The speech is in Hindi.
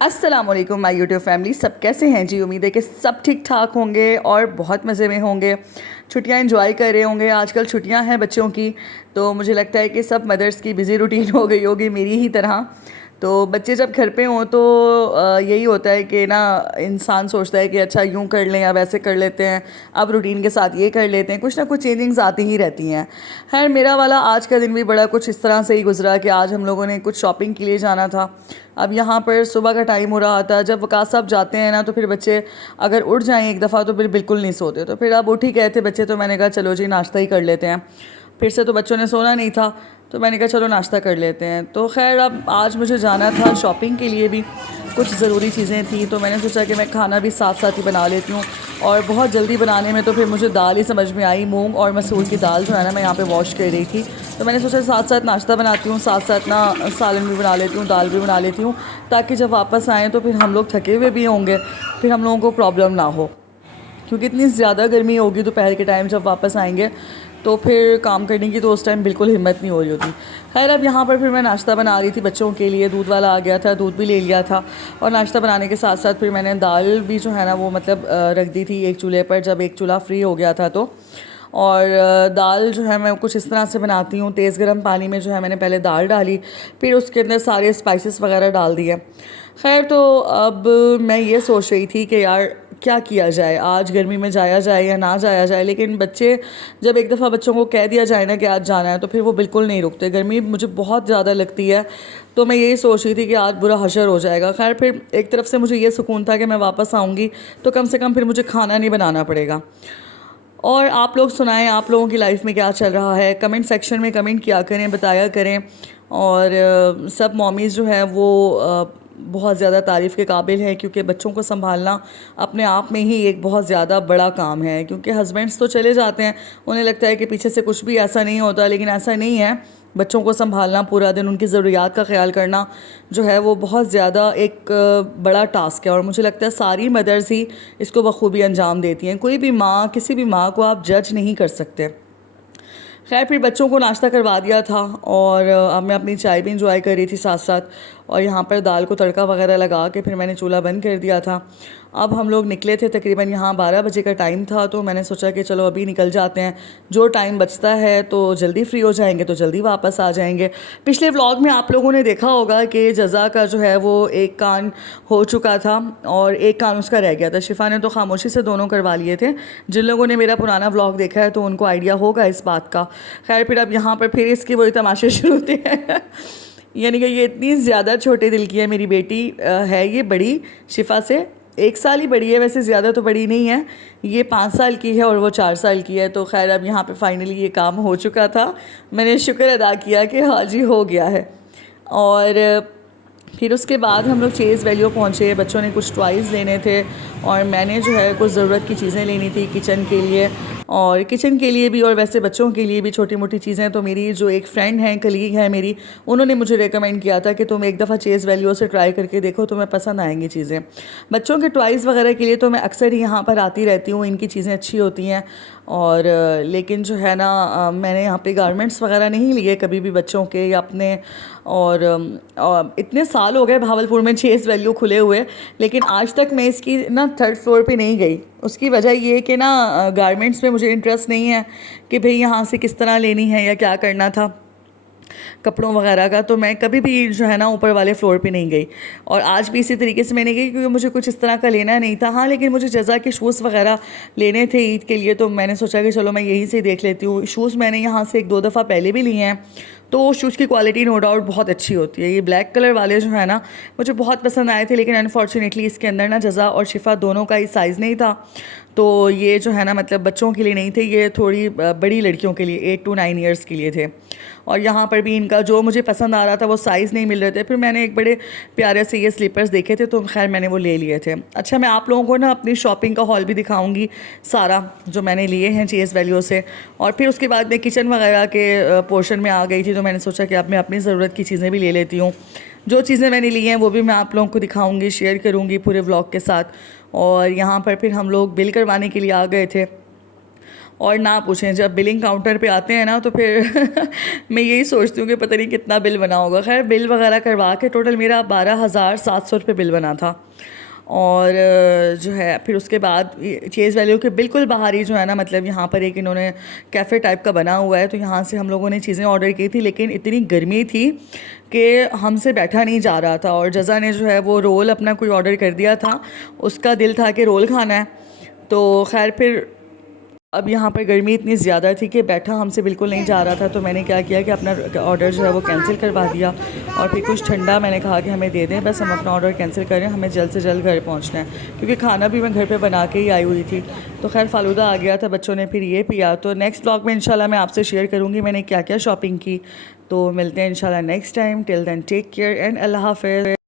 अस्सलाम वालेकुम माय यूट्यूब फैमिली। सब कैसे हैं जी? उम्मीद है कि सब ठीक ठाक होंगे और बहुत मज़े में होंगे। छुट्टियां एंजॉय कर रहे होंगे। आजकल छुट्टियां हैं बच्चों की, तो मुझे लगता है कि सब मदर्स की बिज़ी रूटीन हो गई होगी मेरी ही तरह। तो बच्चे जब घर पे हों तो यही होता है कि ना इंसान सोचता है कि अच्छा यूं कर लें या वैसे कर लेते हैं, अब रूटीन के साथ ये कर लेते हैं, कुछ ना कुछ चेंजिंग्स आती ही रहती हैं। खैर मेरा वाला आज का दिन भी बड़ा कुछ इस तरह से ही गुजरा कि आज हम लोगों ने कुछ शॉपिंग के लिए जाना था। अब यहाँ पर सुबह का टाइम हो रहा था, जब वकास साहब जाते हैं ना तो फिर बच्चे अगर उठ जाएं एक दफ़ा तो फिर बिल्कुल नहीं सोते। तो फिर अब उठ ही गए थे बच्चे, तो मैंने कहा चलो जी नाश्ता ही कर लेते हैं। फिर से तो बच्चों ने सोना नहीं था, तो मैंने कहा चलो नाश्ता कर लेते हैं। तो खैर अब आज मुझे जाना था शॉपिंग के लिए भी, कुछ ज़रूरी चीज़ें थी, तो मैंने सोचा कि मैं खाना भी साथ साथ ही बना लेती हूँ। और बहुत जल्दी बनाने में तो फिर मुझे दाल ही समझ में आई। मूंग और मसूर की दाल जो है ना मैं यहाँ पे वॉश कर रही थी, तो मैंने सोचा साथ साथ नाश्ता बनाती हूँ, साथ साथ ना सालन भी बना लेती हूँ, दाल भी बना लेती हूँ, ताकि जब वापस आएँ तो फिर हम लोग थके हुए भी होंगे, फिर हम लोगों को प्रॉब्लम ना हो। क्योंकि इतनी ज़्यादा गर्मी होगी दोपहर के टाइम जब वापस आएंगे, तो फिर काम करने की तो उस टाइम बिल्कुल हिम्मत नहीं हो रही होती। खैर अब यहाँ पर फिर मैं नाश्ता बना रही थी बच्चों के लिए। दूध वाला आ गया था, दूध भी ले लिया था, और नाश्ता बनाने के साथ साथ फिर मैंने दाल भी जो है ना वो मतलब रख दी थी एक चूल्हे पर, जब एक चूल्हा फ्री हो गया था तो। और दाल जो है मैं कुछ इस तरह से बनाती हूँ, तेज़ गर्म पानी में जो है मैंने पहले दाल डाली, फिर उसके अंदर सारे स्पाइसेस वगैरह डाल दिए। खैर तो अब मैं ये सोच रही थी कि यार क्या किया जाए, आज गर्मी में जाया जाए या ना जाया जाए। लेकिन बच्चे जब एक दफ़ा बच्चों को कह दिया जाए ना कि आज जाना है, तो फिर वो बिल्कुल नहीं रुकते। गर्मी मुझे बहुत ज़्यादा लगती है, तो मैं यही सोच रही थी कि आज बुरा हशर हो जाएगा। खैर फिर एक तरफ से मुझे ये सुकून था कि मैं वापस आऊँगी तो कम से कम फिर मुझे खाना नहीं बनाना पड़ेगा। और आप लोग सुनाएं, आप लोगों की लाइफ में क्या चल रहा है? कमेंट सेक्शन में कमेंट किया करें, बताया करें। और सब मॉमीज़ जो है वो बहुत ज़्यादा तारीफ़ के काबिल है, क्योंकि बच्चों को संभालना अपने आप में ही एक बहुत ज़्यादा बड़ा काम है। क्योंकि हस्बैंड्स तो चले जाते हैं, उन्हें लगता है कि पीछे से कुछ भी ऐसा नहीं होता, लेकिन ऐसा नहीं है। बच्चों को संभालना, पूरा दिन उनकी ज़रूरियात का ख्याल करना जो है वो बहुत ज़्यादा एक बड़ा टास्क है, और मुझे लगता है सारी मदर्स ही इसको बखूबी अंजाम देती हैं। कोई भी माँ, किसी भी माँ को आप जज नहीं कर सकते। खैर फिर बच्चों को नाश्ता करवा दिया था, और अब मैं अपनी चाय भी इंजॉय कर रही थी साथ साथ। और यहाँ पर दाल को तड़का वगैरह लगा के फिर मैंने चूल्हा बंद कर दिया था। अब हम लोग निकले थे, तकरीबन यहाँ 12 बजे का टाइम था, तो मैंने सोचा कि चलो अभी निकल जाते हैं, जो टाइम बचता है तो जल्दी फ्री हो जाएंगे तो जल्दी वापस आ जाएंगे। पिछले व्लॉग में आप लोगों ने देखा होगा कि जज़ा का जो है वो एक कान हो चुका था और एक कान उसका रह गया था। शिफा ने तो खामोशी से दोनों करवा लिए थे। जिन लोगों ने मेरा पुराना व्लॉग देखा है तो उनको आइडिया होगा इस बात का। खैर फिर अब यहाँ पर फिर इसके वही तमाशे शुरू होते हैं। यानी कि ये इतनी ज़्यादा छोटे दिल की है मेरी बेटी, है ये बड़ी शिफा से 1 साल ही बड़ी है, वैसे ज़्यादा तो बड़ी नहीं है। ये 5 साल की है और वो 4 साल की है। तो खैर अब यहाँ पे फाइनली ये काम हो चुका था। मैंने शुक्र अदा किया कि हाँ जी हो गया है। और फिर उसके बाद हम लोग चेज़ वैल्यू पहुँचे। बच्चों ने कुछ टॉयज़ लेने थे, और मैंने जो है कुछ ज़रूरत की चीज़ें लेनी थी किचन के लिए, और किचन के लिए भी और वैसे बच्चों के लिए भी छोटी मोटी चीज़ें। तो मेरी जो एक फ्रेंड है, कलीग है मेरी, उन्होंने मुझे रेकमेंड किया था कि तुम एक दफ़ा चेज़ वैल्यू से ट्राई करके देखो, तुम्हें पसंद आएंगी चीज़ें। बच्चों के टॉयज़ वगैरह के लिए तो मैं अक्सर ही यहाँ पर आती रहती हूँ, इनकी चीज़ें अच्छी होती हैं। और लेकिन जो है ना मैंने यहाँ पे गारमेंट्स वगैरह नहीं लिए कभी भी बच्चों के या अपने। और इतने साल हो गए भावलपुर में चेज़ वैल्यू खुले हुए, लेकिन आज तक मैं इसकी ना 3rd फ्लोर पे नहीं गई। उसकी वजह ये है कि ना गारमेंट्स में मुझे इंटरेस्ट नहीं है कि भाई यहाँ से किस तरह लेनी है या क्या करना था कपड़ों वगैरह का। तो मैं कभी भी जो है ना ऊपर वाले फ्लोर पे नहीं गई, और आज भी इसी तरीके से मैंने गई, क्योंकि मुझे कुछ इस तरह का लेना नहीं था। हाँ लेकिन मुझे जज़ा के शूज़ वगैरह लेने थे ईद के लिए, तो मैंने सोचा कि चलो मैं यहीं से देख लेती हूँ। शूज़ मैंने यहाँ से 1-2 दफ़ा पहले भी लिए हैं, तो शूज़ की क्वालिटी नो डाउट बहुत अच्छी होती है। ये ब्लैक कलर वाले जो है ना मुझे बहुत पसंद आए थे, लेकिन अनफॉर्चुनेटली इसके अंदर ना जज़ा और शिफा दोनों का ही साइज़ नहीं था। तो ये जो है ना मतलब बच्चों के लिए नहीं थे, ये थोड़ी बड़ी लड़कियों के लिए 8 to 9 ईयर्स के लिए थे। और यहाँ पर भी इनका जो मुझे पसंद आ रहा था वो साइज़ नहीं मिल रहे थे। फिर मैंने एक बड़े प्यारे से ये स्लीपर्स देखे थे, तो खैर मैंने वो ले लिए थे। अच्छा मैं आप लोगों को ना अपनी शॉपिंग का हॉल भी दिखाऊंगी सारा, जो मैंने लिए हैं चेज़ वैल्यू से। और फिर उसके बाद मैं किचन वगैरह के पोर्शन में आ गई थी, तो मैंने सोचा कि अब मैं अपनी ज़रूरत की चीज़ें भी ले लेती हूँ। जो चीज़ें मैंने ली हैं वो भी मैं आप लोगों को दिखाऊंगी, शेयर करूँगी पूरे व्लॉग के साथ। और यहाँ पर फिर हम लोग बिल करवाने के लिए आ गए थे। और ना पूछें, जब बिलिंग काउंटर पे आते हैं ना तो फिर मैं यही सोचती हूँ कि पता नहीं कितना बिल बना होगा। खैर बिल वगैरह करवा के टोटल मेरा 12,700 रुपये बिल बना था। और जो है फिर उसके बाद चेज़ वैल्यू के बिल्कुल बाहर ही जो है ना, मतलब यहाँ पर एक इन्होंने कैफ़े टाइप का बना हुआ है, तो यहाँ से हम लोगों ने चीज़ें ऑर्डर की थी, लेकिन इतनी गर्मी थी कि हमसे बैठा नहीं जा रहा था। और जज़ा ने जो है वो रोल अपना कोई ऑर्डर कर दिया था, उसका दिल था कि रोल खाना है। तो खैर फिर अब यहाँ पर गर्मी इतनी ज़्यादा थी कि बैठा हमसे बिल्कुल नहीं जा रहा था, तो मैंने क्या किया कि अपना ऑर्डर जो है वो कैंसिल करवा दिया। और फिर कुछ ठंडा मैंने कहा कि हमें दे दें, बस हम अपना ऑर्डर कैंसिल करें, हमें जल्द से जल्द घर पहुँचना है, क्योंकि खाना भी मैं घर पे बना के ही आई हुई थी। तो खैर फ़ालूदा आ गया था, बच्चों ने फिर ये पिया। तो नेक्स्ट ब्लॉग में इंशाल्लाह मैं आपसे शेयर करूँगी मैंने क्या क्या शॉपिंग की। तो मिलते हैं इंशाल्लाह next time. Till then take care and अल्लाह हाफ़िज़।